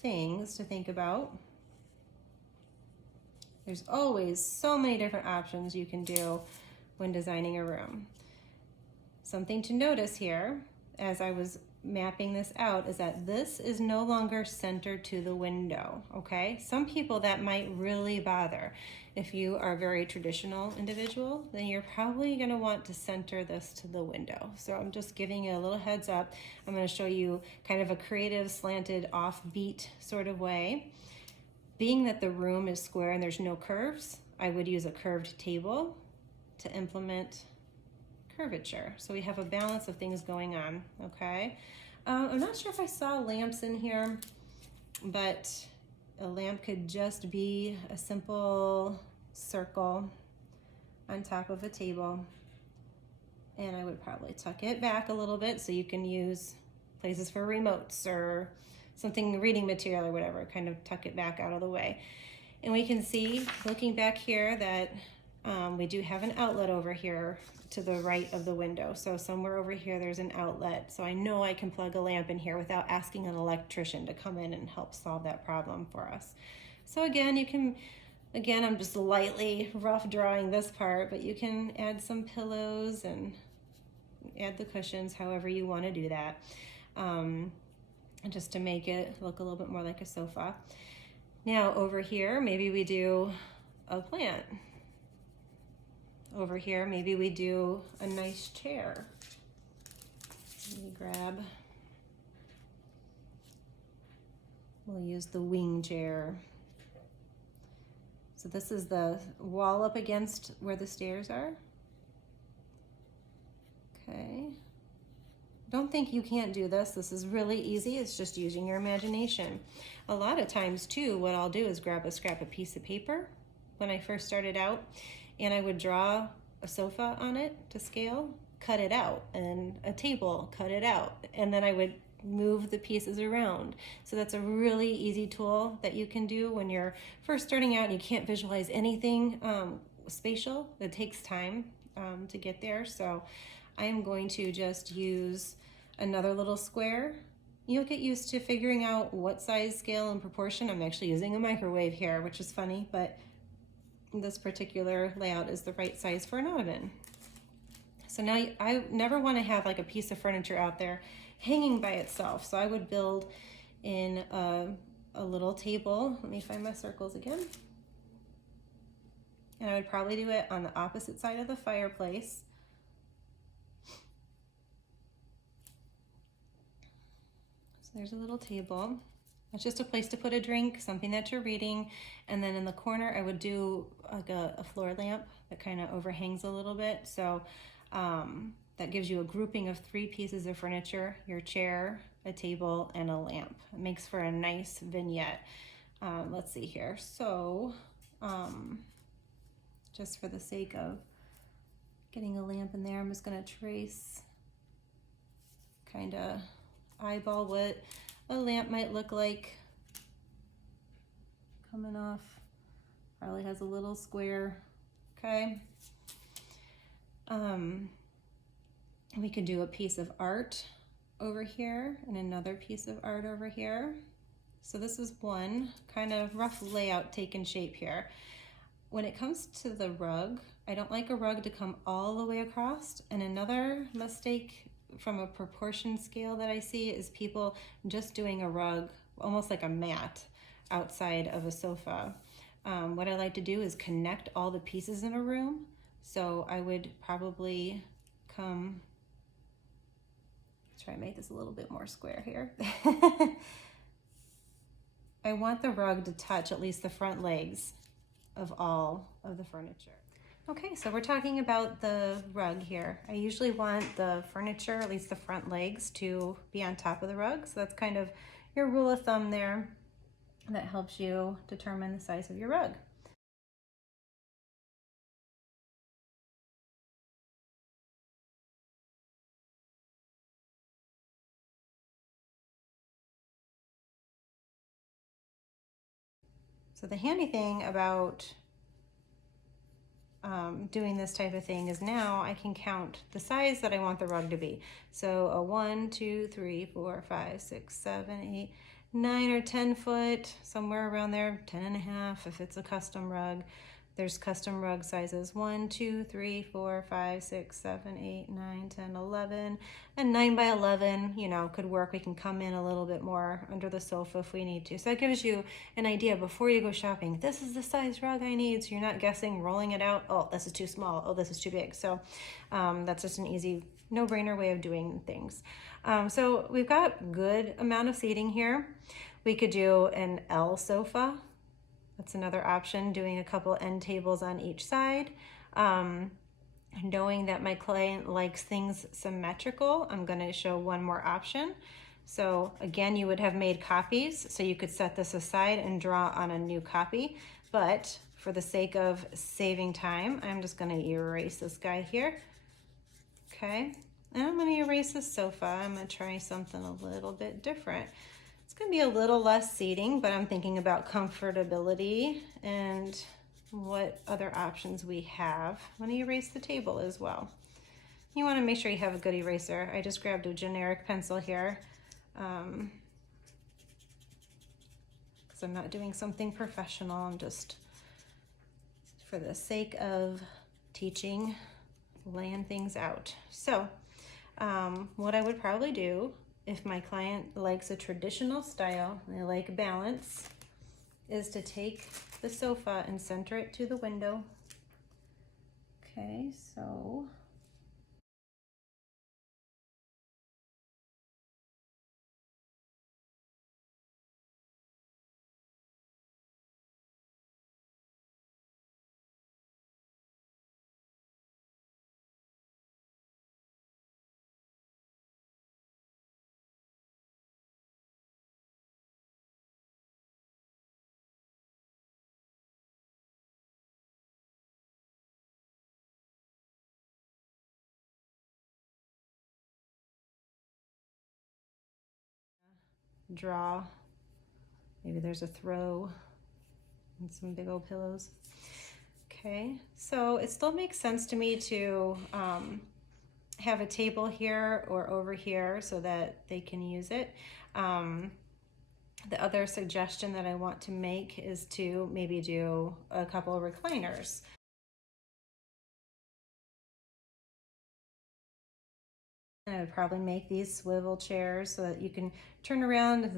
things to think about. There's always so many different options you can do when designing a room. Something to notice here, as I was mapping this out, is that this is no longer centered to the window, okay? Some people that might really bother. If you are a very traditional individual, then you're probably gonna want to center this to the window. So I'm just giving you a little heads up. I'm gonna show you kind of a creative, slanted, offbeat sort of way. Being that the room is square and there's no curves, I would use a curved table to implement curvature. So we have a balance of things going on, okay? I'm not sure if I saw lamps in here, but a lamp could just be a simple circle. on top of a table. And I would probably tuck it back a little bit so you can use places for remotes or something, reading material or whatever, kind of tuck it back out of the way. And we can see, looking back here, that we do have an outlet over here to the right of the window. So somewhere over here there's an outlet. So I know I can plug a lamp in here without asking an electrician to come in and help solve that problem for us. So again, you can, again, I'm just lightly rough drawing this part, but you can add some pillows and add the cushions however you want to do that, just to make it look a little bit more like a sofa. Now over here, maybe we do a plant. Over here, maybe we do a nice chair. Let me grab, we'll use the wing chair. So this is the wall up against where the stairs are. Okay. Don't think you can't do this. This is really easy. It's just using your imagination. A lot of times too, what I'll do is grab a scrap of piece of paper when I first started out, and I would draw a sofa on it to scale, cut it out, and a table, cut it out, and then I would move the pieces around. So that's a really easy tool that you can do when you're first starting out and you can't visualize anything spatial. It takes time to get there. So I am going to just use another little square. You'll get used to figuring out what size, scale, and proportion. I'm actually using a microwave here, which is funny, but this particular layout is the right size for an oven. So now I never want to have like a piece of furniture out there hanging by itself. So I would build in a little table. Let me find my circles again. And I would probably do it on the opposite side of the fireplace. So there's a little table. It's just a place to put a drink, something that you're reading. And then in the corner, I would do like a floor lamp that kind of overhangs a little bit. So that gives you a grouping of 3 pieces of furniture: your chair, a table, and a lamp. It makes for a nice vignette. Let's see here. So just for the sake of getting a lamp in there, I'm just gonna trace, kind of eyeball what a lamp might look like coming off. Probably has a little square, okay? We could do a piece of art over here and another piece of art over here. So this is one kind of rough layout taken shape here. When it comes to the rug, I don't like a rug to come all the way across. And another mistake from a proportion scale that I see is people just doing a rug, almost like a mat, outside of a sofa. What I like to do is connect all the pieces in a room. So I would probably come, try and make this a little bit more square here. I want the rug to touch at least the front legs of all of the furniture. Okay, so we're talking about the rug here. I usually want the furniture, at least the front legs, to be on top of the rug. So that's kind of your rule of thumb there. That helps you determine the size of your rug. So the handy thing about doing this type of thing is now I can count the size that I want the rug to be. So a 1, 2, 3, 4, 5, 6, 7, 8, 9 or 10 foot, somewhere around there, 10 and a half if it's a custom rug. There's custom rug sizes 1, 2, 3, 4, 5, 6, 7, 8, 9, 10, 11, and 9 by 11, you know, could work. We can come in a little bit more under the sofa if we need to. So that gives you an idea before you go shopping. This is the size rug I need, so you're not guessing, rolling it out. Oh, this is too small. Oh, this is too big. So that's just an easy, no-brainer way of doing things. So we've got good amount of seating here. We could do an L sofa. That's another option, doing a couple end tables on each side. Knowing that my client likes things symmetrical, I'm going to show one more option. So again, you would have made copies, so you could set this aside and draw on a new copy. But for the sake of saving time, I'm just gonna erase this guy here. Okay, and I'm gonna erase the sofa. I'm gonna try something a little bit different. It's gonna be a little less seating, but I'm thinking about comfortability and what other options we have. I'm gonna erase the table as well. You wanna make sure you have a good eraser. I just grabbed a generic pencil here. Because I'm not doing something professional, I'm just, for the sake of teaching, laying things out. So what I would probably do if my client likes a traditional style, and they like balance, is to take the sofa and center it to the window. Okay, so draw. Maybe there's a throw and some big old pillows. Okay, so it still makes sense to me to have a table here or over here so that they can use it. The other suggestion that I want to make is to maybe do a couple of recliners. I would probably make these swivel chairs so that you can turn around.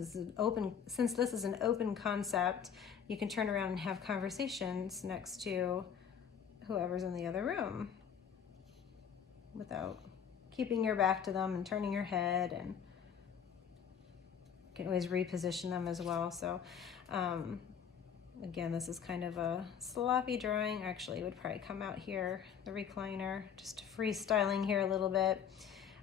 Since this is an open concept, you can turn around and have conversations next to whoever's in the other room without keeping your back to them and turning your head, and you can always reposition them as well. So again, this is kind of a sloppy drawing. Actually, it would probably come out here, the recliner, just freestyling here a little bit.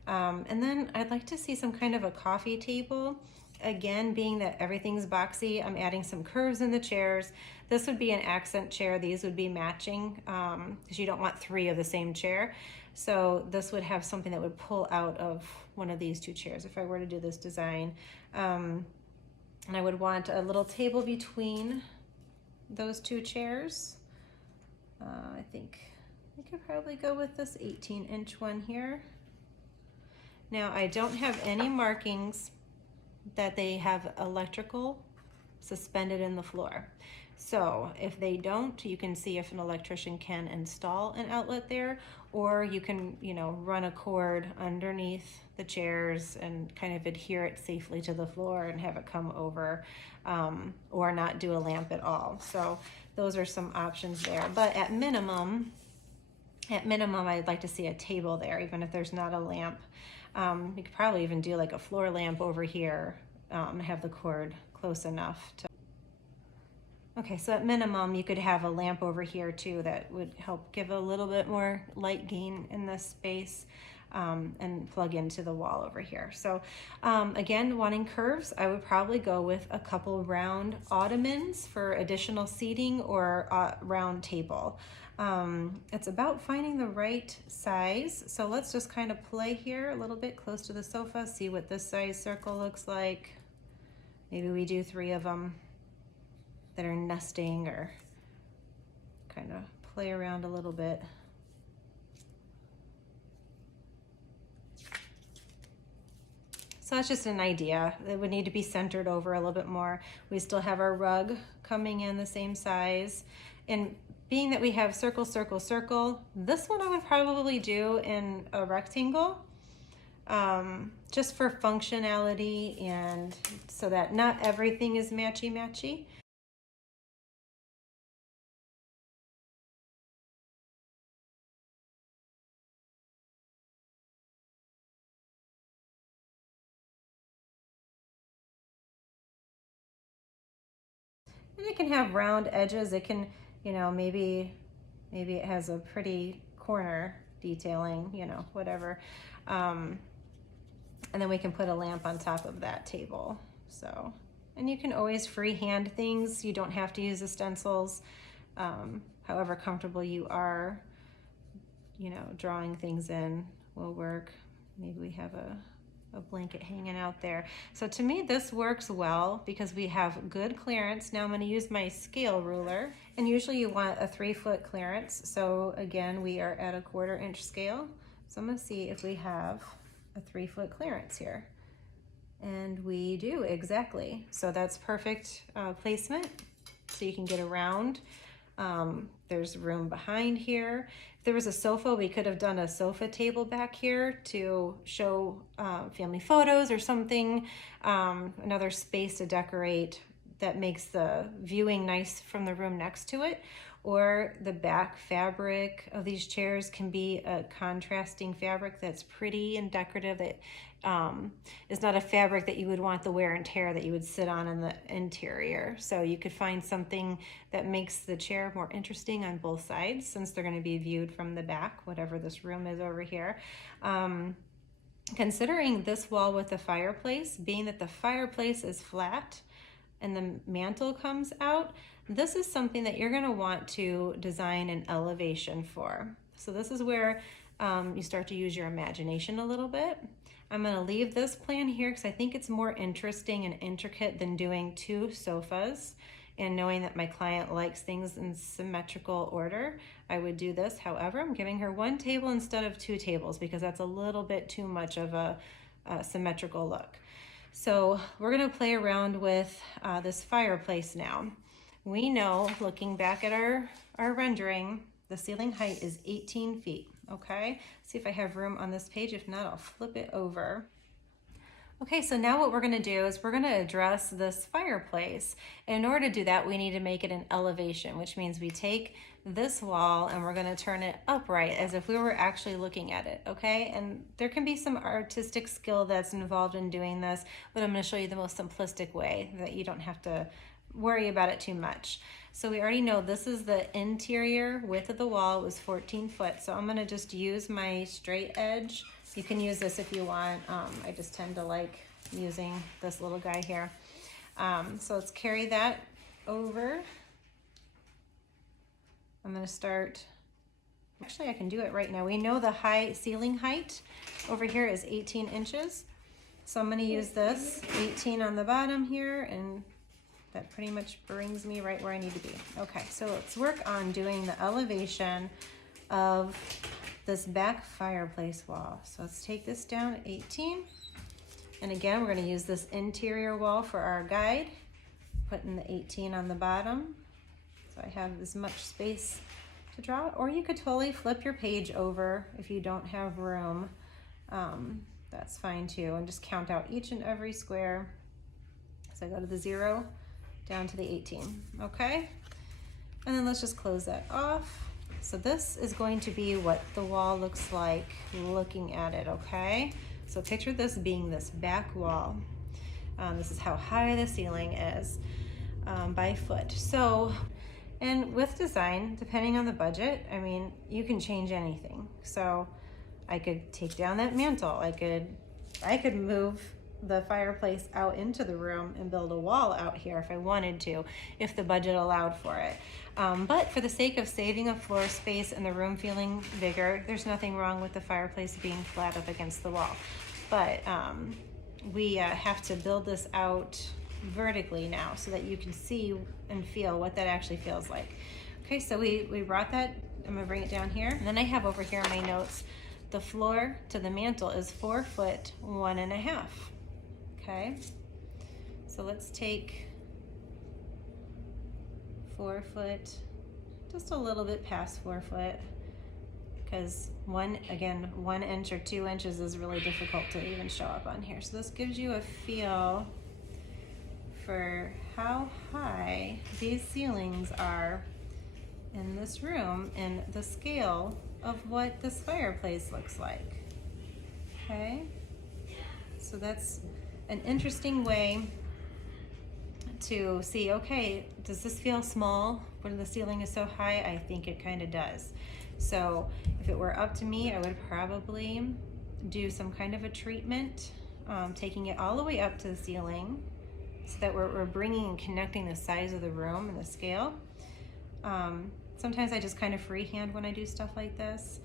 And then I'd like to see some kind of a coffee table. Again, being that everything's boxy, I'm adding some curves in the chairs. This would be an accent chair. These would be matching because you don't want three of the same chair. So this would have something that would pull out of one of these two chairs if I were to do this design. And I would want a little table between those two chairs. I think we could probably go with this 18-inch one here. Now, I don't have any markings that they have electrical suspended in the floor. So if they don't, you can see if an electrician can install an outlet there, or you can, run a cord underneath the chairs and kind of adhere it safely to the floor and have it come over, or not do a lamp at all. So those are some options there. But at minimum, I'd like to see a table there, even if there's not a lamp. You could probably even do like a floor lamp over here, have the cord close enough to. Okay, so at minimum, you could have a lamp over here too that would help give a little bit more light gain in this space, and plug into the wall over here. So again, wanting curves, I would probably go with a couple round ottomans for additional seating, or a round table. It's about finding the right size. So let's just kind of play here a little bit close to the sofa, see what this size circle looks like. Maybe we do 3 of them that are nesting, or kind of play around a little bit. So that's just an idea. It would need to be centered over a little bit more. We still have our rug coming in the same size. And being that we have circle, circle, circle, this one I would probably do in a rectangle, just for functionality and so that not everything is matchy-matchy. And it can have round edges. It can, maybe it has a pretty corner detailing, whatever. And then we can put a lamp on top of that table. So, and you can always freehand things. You don't have to use the stencils. However comfortable you are, you know, drawing things in will work. Maybe we have a blanket hanging out there. So to me, this works well because we have good clearance. Now I'm going to use my scale ruler, and usually you want a 3-foot clearance. So again, we are at a 1/4 inch scale. So I'm going to see if we have a 3-foot clearance here. And we do, exactly. So that's perfect placement. So you can get around. There's room behind here. If there was a sofa, we could have done a sofa table back here to show family photos or something. Another space to decorate that makes the viewing nice from the room next to it. Or the back fabric of these chairs can be a contrasting fabric that's pretty and decorative, that is not a fabric that you would want the wear and tear that you would sit on in the interior. So you could find something that makes the chair more interesting on both sides, since they're going to be viewed from the back, whatever this room is over here. Considering this wall with the fireplace, being that the fireplace is flat and the mantle comes out, this is something that you're going to want to design an elevation for. So this is where you start to use your imagination a little bit. I'm going to leave this plan here because I think it's more interesting and intricate than doing 2 sofas. And knowing that my client likes things in symmetrical order, I would do this. However, I'm giving her 1 table instead of 2 tables because that's a little bit too much of a symmetrical look. So we're going to play around with this fireplace now. We know, looking back at our rendering, the ceiling height is 18 feet, okay? See if I have room on this page. If not, I'll flip it over. Okay, so now what we're gonna do is we're gonna address this fireplace. In order to do that, we need to make it an elevation, which means we take this wall and we're gonna turn it upright as if we were actually looking at it, okay? And there can be some artistic skill that's involved in doing this, but I'm gonna show you the most simplistic way that you don't have to worry about it too much. So we already know this is the interior width of the wall. It was 14 foot. So I'm gonna just use my straight edge. You can use this if you want. I just tend to like using this little guy here. So let's carry that over. I'm gonna start, actually I can do it right now. We know the ceiling height over here is 18 inches. So I'm gonna use this 18 on the bottom here, and that pretty much brings me right where I need to be. Okay, so let's work on doing the elevation of this back fireplace wall. So let's take this down at 18. And again, we're gonna use this interior wall for our guide, putting the 18 on the bottom. So I have as much space to draw, or you could totally flip your page over if you don't have room. That's fine too, and just count out each and every square. So I go to the 0, down to the 18, okay? And then let's just close that off. So this is going to be what the wall looks like looking at it, okay? So picture this being this back wall. This is how high the ceiling is by foot. So, and with design, depending on the budget, I mean, you can change anything. So I could take down that mantle. I could move the fireplace out into the room and build a wall out here if I wanted to, if the budget allowed for it. But for the sake of saving a floor space and the room feeling bigger, there's nothing wrong with the fireplace being flat up against the wall. But we have to build this out vertically now so that you can see and feel what that actually feels like. Okay, so we brought that, I'm gonna bring it down here. And then I have over here in my notes, the floor to the mantle is 4 foot 1.5. Okay, so let's take 4 foot, just a little bit past 4 foot, because 1 inch or 2 inches is really difficult to even show up on here. So this gives you a feel for how high these ceilings are in this room and the scale of what this fireplace looks like. Okay, so that's an interesting way to see, okay, does this feel small when the ceiling is so high? I think it kind of does. So if it were up to me, I would probably do some kind of a treatment, taking it all the way up to the ceiling so that we're bringing and connecting the size of the room and the scale. Sometimes I just kind of freehand when I do stuff like this.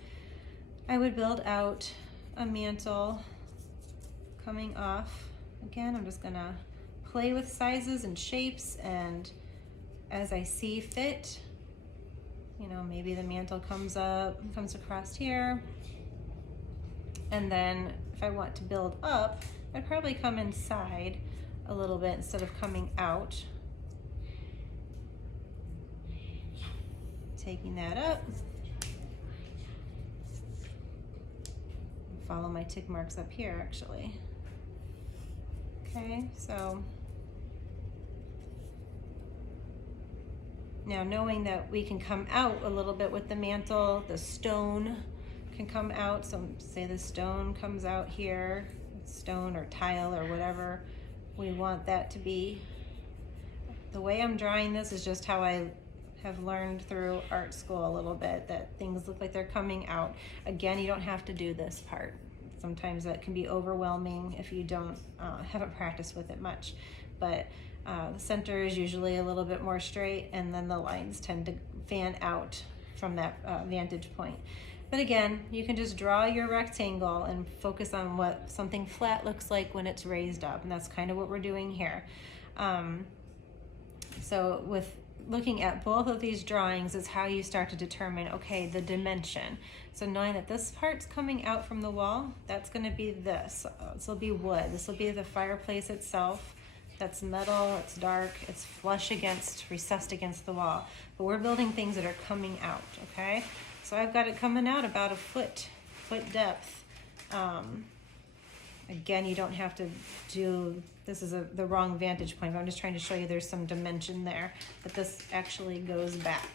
I would build out a mantle coming off. Again, I'm just gonna play with sizes and shapes, and as I see fit, you know, maybe the mantle comes across here. And then if I want to build up, I'd probably come inside a little bit instead of coming out. Taking that up. Follow my tick marks up here, actually. Okay, so now knowing that we can come out a little bit with the mantle, the stone can come out. So say the stone comes out here, stone or tile or whatever we want that to be. The way I'm drawing this is just how I have learned through art school a little bit, that things look like they're coming out. Again, you don't have to do this part. Sometimes that can be overwhelming if you haven't practiced with it much. But the center is usually a little bit more straight, and then the lines tend to fan out from that vantage point. But again, you can just draw your rectangle and focus on what something flat looks like when it's raised up, and that's kind of what we're doing here. So with looking at both of these drawings is how you start to determine, okay, the dimension. So knowing that this part's coming out from the wall, that's going to be this. This will be wood. This will be the fireplace itself. That's metal, it's dark, it's flush against, recessed against the wall. But we're building things that are coming out, okay? So I've got it coming out about a foot depth. Again, you don't have to do, this is the wrong vantage point, but I'm just trying to show you there's some dimension there, but this actually goes back.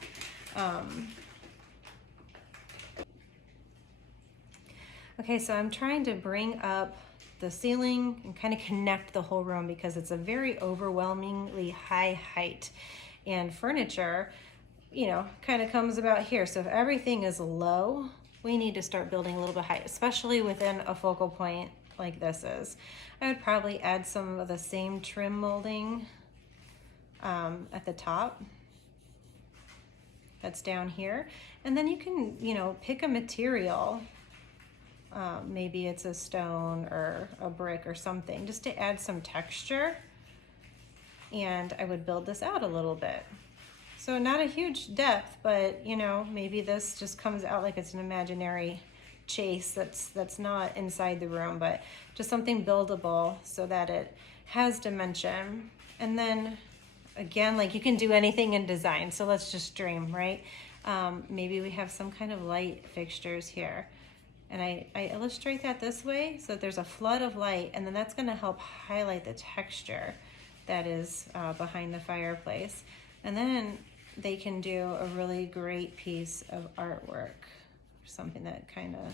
Okay, so I'm trying to bring up the ceiling and kind of connect the whole room because it's a very overwhelmingly high height, and furniture, you know, kind of comes about here. So if everything is low, we need to start building a little bit high, especially within a focal point like this is. I would probably add some of the same trim molding at the top that's down here. And then you can, you know, pick a material. Maybe it's a stone or a brick or something, just to add some texture. And I would build this out a little bit. So not a huge depth, but you know, maybe this just comes out like it's an imaginary chase that's not inside the room, but just something buildable so that it has dimension. And then again, like you can do anything in design. So let's just dream, right? Maybe we have some kind of light fixtures here. And I illustrate that this way so that there's a flood of light, and then that's going to help highlight the texture that is behind the fireplace. And then they can do a really great piece of artwork, something that kind of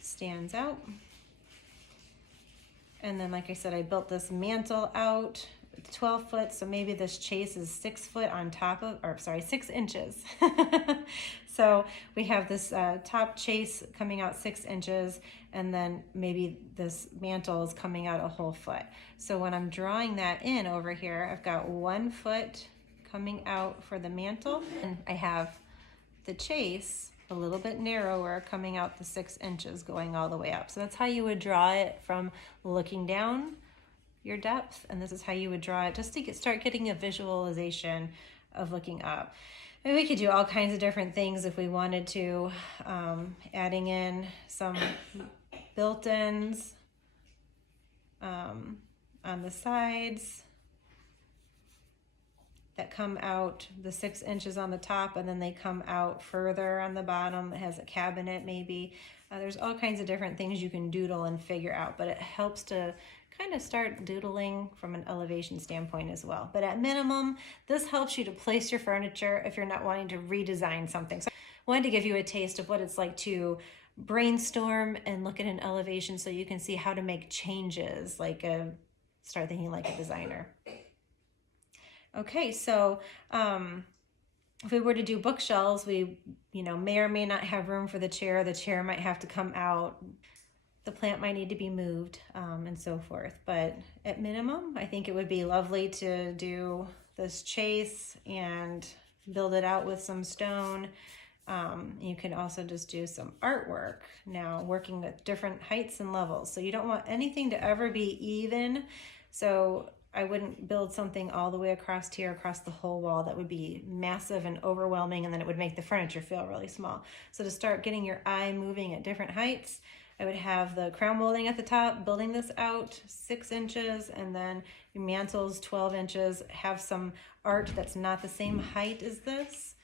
stands out. And then, like I said, I built this mantle out 12 foot, so maybe this chase is 6 foot on top of, or sorry, 6 inches. So we have this top chase coming out 6 inches, and then maybe this mantle is coming out a whole foot. So when I'm drawing that in over here, I've got 1 foot coming out for the mantle, and I have the chase a little bit narrower coming out the 6 inches going all the way up. So that's how you would draw it from looking down your depth, and this is how you would draw it just to start getting a visualization of looking up. And we could do all kinds of different things if we wanted to, adding in some built-ins on the sides that come out the 6 inches on the top, and then they come out further on the bottom. It has a cabinet maybe. There's all kinds of different things you can doodle and figure out, but it helps to kind of start doodling from an elevation standpoint as well. But at minimum, this helps you to place your furniture if you're not wanting to redesign something. So I wanted to give you a taste of what it's like to brainstorm and look at an elevation so you can see how to make changes, start thinking like a designer. Okay, so if we were to do bookshelves, we may or may not have room for the chair. The chair might have to come out. The plant might need to be moved, and so forth. But at minimum, I think it would be lovely to do this chase and build it out with some stone. You can also just do some artwork now, working with different heights and levels. So you don't want anything to ever be even. So I wouldn't build something all the way across here, across the whole wall. That would be massive and overwhelming, and then it would make the furniture feel really small. So to start getting your eye moving at different heights, I would have the crown molding at the top, building this out 6 inches, and then your mantles 12 inches. Have some art that's not the same height as this.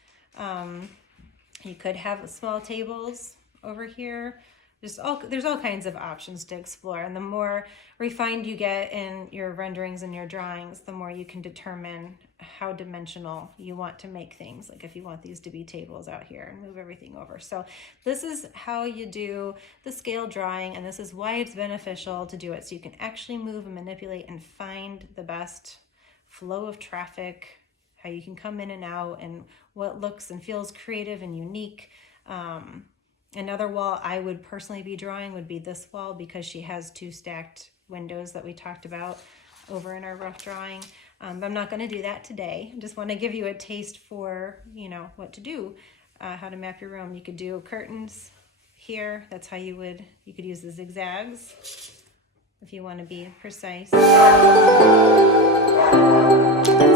You could have small tables over here. There's all kinds of options to explore, and the more refined you get in your renderings and your drawings, the more you can determine how dimensional you want to make things. Like if you want these to be tables out here and move everything over. So this is how you do the scale drawing, and this is why it's beneficial to do it, so you can actually move and manipulate and find the best flow of traffic, how you can come in and out, and what looks and feels creative and unique. Another wall I would personally be drawing would be this wall, because she has 2 stacked windows that we talked about over in our rough drawing. But I'm not going to do that today. I just want to give you a taste for, you know, what to do, how to map your room. You could do curtains here. That's how you could use the zigzags if you want to be precise. That's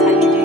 how you do